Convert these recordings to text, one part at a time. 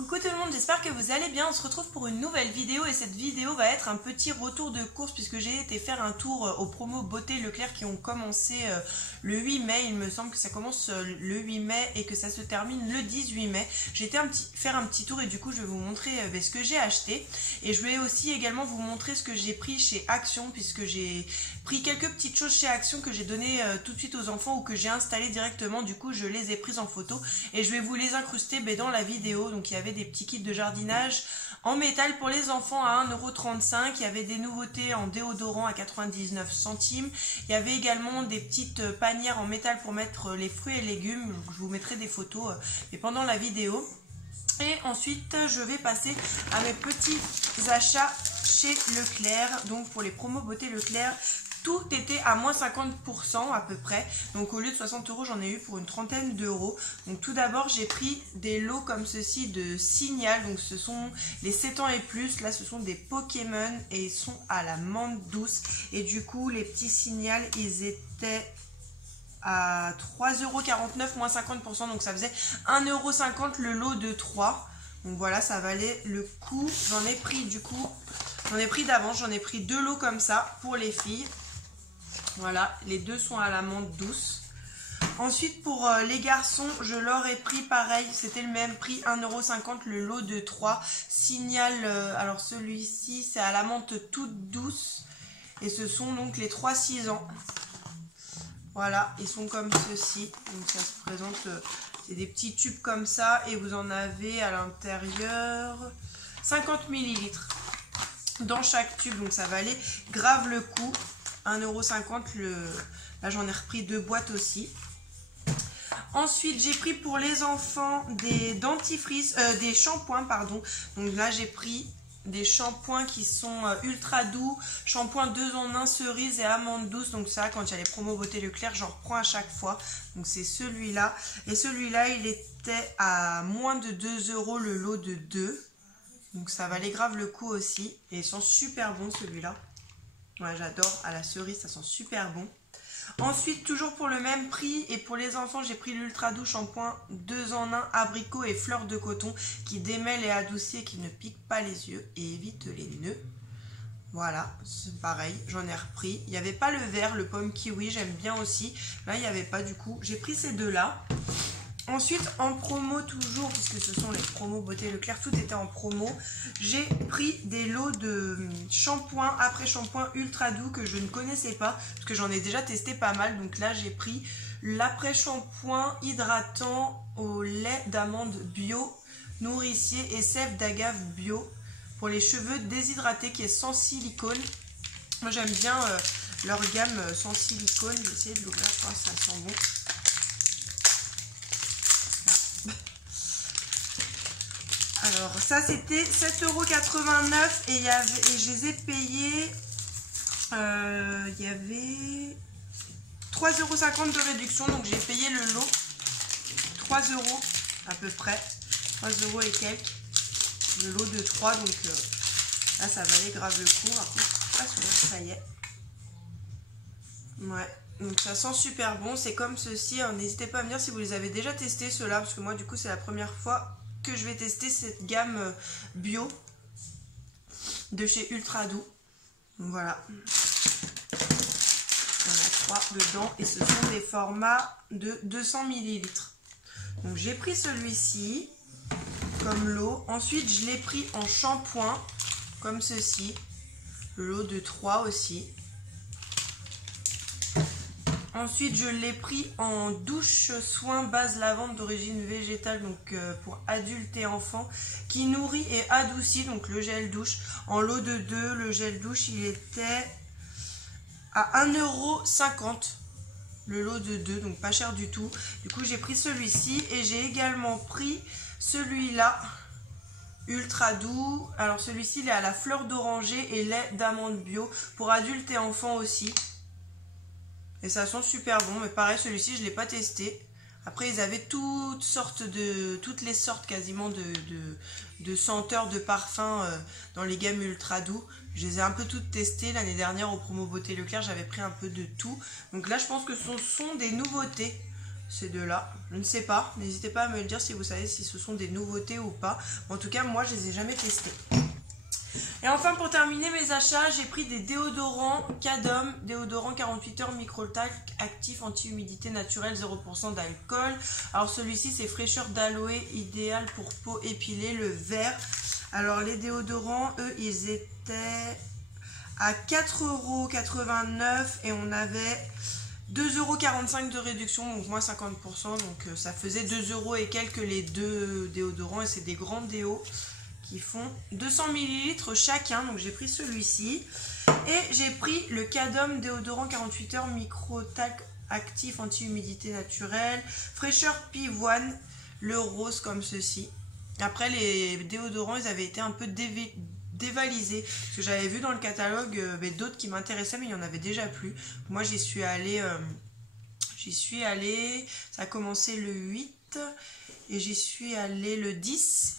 Coucou tout le monde, j'espère que vous allez bien. On se retrouve pour une nouvelle vidéo et cette vidéo va être un petit retour de course puisque j'ai été faire un tour aux promos Beauté Leclerc qui ont commencé le 8 mai. Il me semble que ça commence le 8 mai et que ça se termine le 18 mai. J'ai été faire un petit tour et du coup je vais vous montrer ce que j'ai acheté. Et je vais aussi également vous montrer ce que j'ai pris chez Action puisque j'ai pris quelques petites choses chez Action que j'ai donné tout de suite aux enfants ou que j'ai installé directement. Du coup je les ai prises en photo et je vais vous les incruster dans la vidéo. Donc il y avait des petits kits de jardinage en métal pour les enfants à 1,35 €. Il y avait des nouveautés en déodorant à 99 centimes. Il y avait également des petites panières en métal pour mettre les fruits et légumes. Je vous mettrai des photos mais pendant la vidéo. Et ensuite, je vais passer à mes petits achats chez Leclerc. Donc pour les promos Beauté Leclerc, tout était à moins 50% à peu près. Donc au lieu de 60 €, j'en ai eu pour une trentaine d'euros. Donc tout d'abord, j'ai pris des lots comme ceci de Signal. Donc ce sont les 7 ans et plus. Là, ce sont des Pokémon et ils sont à la menthe douce. Et du coup, les petits Signal, ils étaient à 3,49 €, moins 50%. Donc ça faisait 1,50 € le lot de 3. Donc voilà, ça valait le coup. J'en ai pris du coup, j'en ai pris d'avance. J'en ai pris 2 lots comme ça pour les filles. Voilà, les deux sont à la menthe douce. Ensuite, pour les garçons, je leur ai pris pareil, c'était le même prix, 1,50 € le lot de 3. Signal, alors celui-ci, c'est à la menthe toute douce. Et ce sont donc les 3-6 ans. Voilà, ils sont comme ceci. Donc ça se présente, c'est des petits tubes comme ça. Et vous en avez à l'intérieur 50 ml dans chaque tube. Donc ça valait grave le coup. 1,50 €. Là, j'en ai repris 2 boîtes aussi. Ensuite, j'ai pris pour les enfants des dentifrices, des shampoings, pardon. Donc là, j'ai pris des shampoings qui sont ultra doux. Shampoing 2 en 1 cerise et amande douce. Donc ça, quand il y a les promos Beauté Leclerc, j'en reprends à chaque fois. Donc c'est celui-là. Et celui-là, il était à moins de 2 € le lot de 2. Donc ça valait grave le coup aussi. Et ils sont super bons, celui-là. Ouais, j'adore, à la cerise, ça sent super bon. Ensuite, toujours pour le même prix, et pour les enfants, j'ai pris l'Ultra Doux shampoing 2 en 1, abricot et fleur de coton, qui démêle et adoucit et qui ne pique pas les yeux et évite les nœuds. Voilà, c'est pareil, j'en ai repris. Il n'y avait pas le vert, le pomme kiwi, j'aime bien aussi. Là, il n'y avait pas du coup. J'ai pris ces deux-là. Ensuite, en promo toujours, puisque ce sont les promos Beauté Leclerc, tout était en promo. J'ai pris des lots de shampoing, après shampoing ultra doux que je ne connaissais pas, parce que j'en ai déjà testé pas mal. Donc là, j'ai pris l'après shampoing hydratant au lait d'amande bio, nourricier et sève d'agave bio pour les cheveux déshydratés qui est sans silicone. Moi, j'aime bien leur gamme sans silicone. Je vais essayer de l'ouvrir, je crois que ça sent bon. Alors ça c'était 7,89 € et je les ai payés, il y avait 3,50 € de réduction, donc j'ai payé le lot 3 € à peu près, 3 € et quelques, le lot de 3, donc là ça valait grave le coup. Par contre, pas souvent, ça y est. Ouais, donc ça sent super bon, c'est comme ceci. N'hésitez pas à me dire si vous les avez déjà testés ceux-là, parce que moi du coup c'est la première fois que je vais tester cette gamme bio de chez Ultra Doux. Donc voilà, on a 3 dedans et ce sont des formats de 200 ml. Donc j'ai pris celui-ci comme lot. Ensuite je l'ai pris en shampoing comme ceci, le lot de 3 aussi. Ensuite, je l'ai pris en douche soin base lavande d'origine végétale, donc pour adultes et enfants, qui nourrit et adoucit, donc le gel douche. En lot de 2, le gel douche, il était à 1,50 € le lot de 2, donc pas cher du tout. Du coup, j'ai pris celui-ci et j'ai également pris celui-là, ultra doux. Alors celui-ci, il est à la fleur d'oranger et lait d'amande bio, pour adultes et enfants aussi. Et ça sent super bon, mais pareil, celui-ci, je ne l'ai pas testé. Après, ils avaient toutes les sortes quasiment de senteurs, de parfums dans les gammes ultra doux. Je les ai un peu toutes testées. L'année dernière, au promo Beauté Leclerc, j'avais pris un peu de tout. Donc là, je pense que ce sont des nouveautés. ces deux-là. Je ne sais pas. N'hésitez pas à me le dire si vous savez si ce sont des nouveautés ou pas. En tout cas, moi, je les ai jamais testés. Et enfin, pour terminer mes achats, j'ai pris des déodorants Cadom, déodorant 48 heures micro-talc actif anti-humidité naturelle 0% d'alcool. Alors celui-ci c'est fraîcheur d'aloe, idéal pour peau épilée, le vert. Alors les déodorants, eux, ils étaient à 4,89 € et on avait 2,45 € de réduction, donc moins 50%, donc ça faisait 2 € et quelques les deux déodorants, et c'est des grands déos qui font 200 ml chacun, donc j'ai pris celui-ci. Et j'ai pris le Cadom déodorant 48 heures micro-talc actif anti-humidité naturelle, fraîcheur pivoine, le rose comme ceci. Après les déodorants, ils avaient été un peu dévalisés, parce que j'avais vu dans le catalogue d'autres qui m'intéressaient, mais il n'y en avait déjà plus. Moi j'y suis allée, ça a commencé le 8 et j'y suis allée le 10.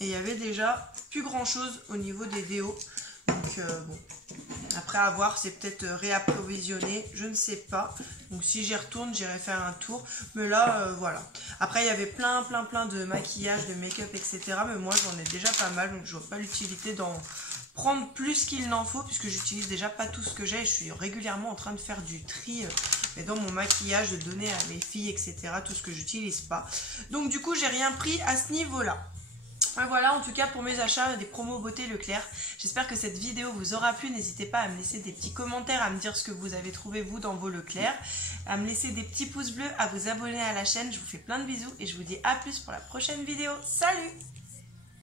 Et il y avait déjà plus grand chose au niveau des déos. Donc bon, après à voir, c'est peut-être réapprovisionné, je ne sais pas. Donc si j'y retourne, j'irai faire un tour. Mais là, voilà. Après il y avait plein de maquillage, de make-up, etc. Mais moi j'en ai déjà pas mal, donc je vois pas l'utilité d'en prendre plus qu'il n'en faut, puisque j'utilise déjà pas tout ce que j'ai. Et je suis régulièrement en train de faire du tri dans mon maquillage, de donner à mes filles, etc. Tout ce que j'utilise pas. Donc du coup j'ai rien pris à ce niveau-là. Voilà en tout cas pour mes achats des promos beauté Leclerc. J'espère que cette vidéo vous aura plu. N'hésitez pas à me laisser des petits commentaires, à me dire ce que vous avez trouvé vous dans vos Leclerc, à me laisser des petits pouces bleus, à vous abonner à la chaîne. Je vous fais plein de bisous et je vous dis à plus pour la prochaine vidéo. Salut!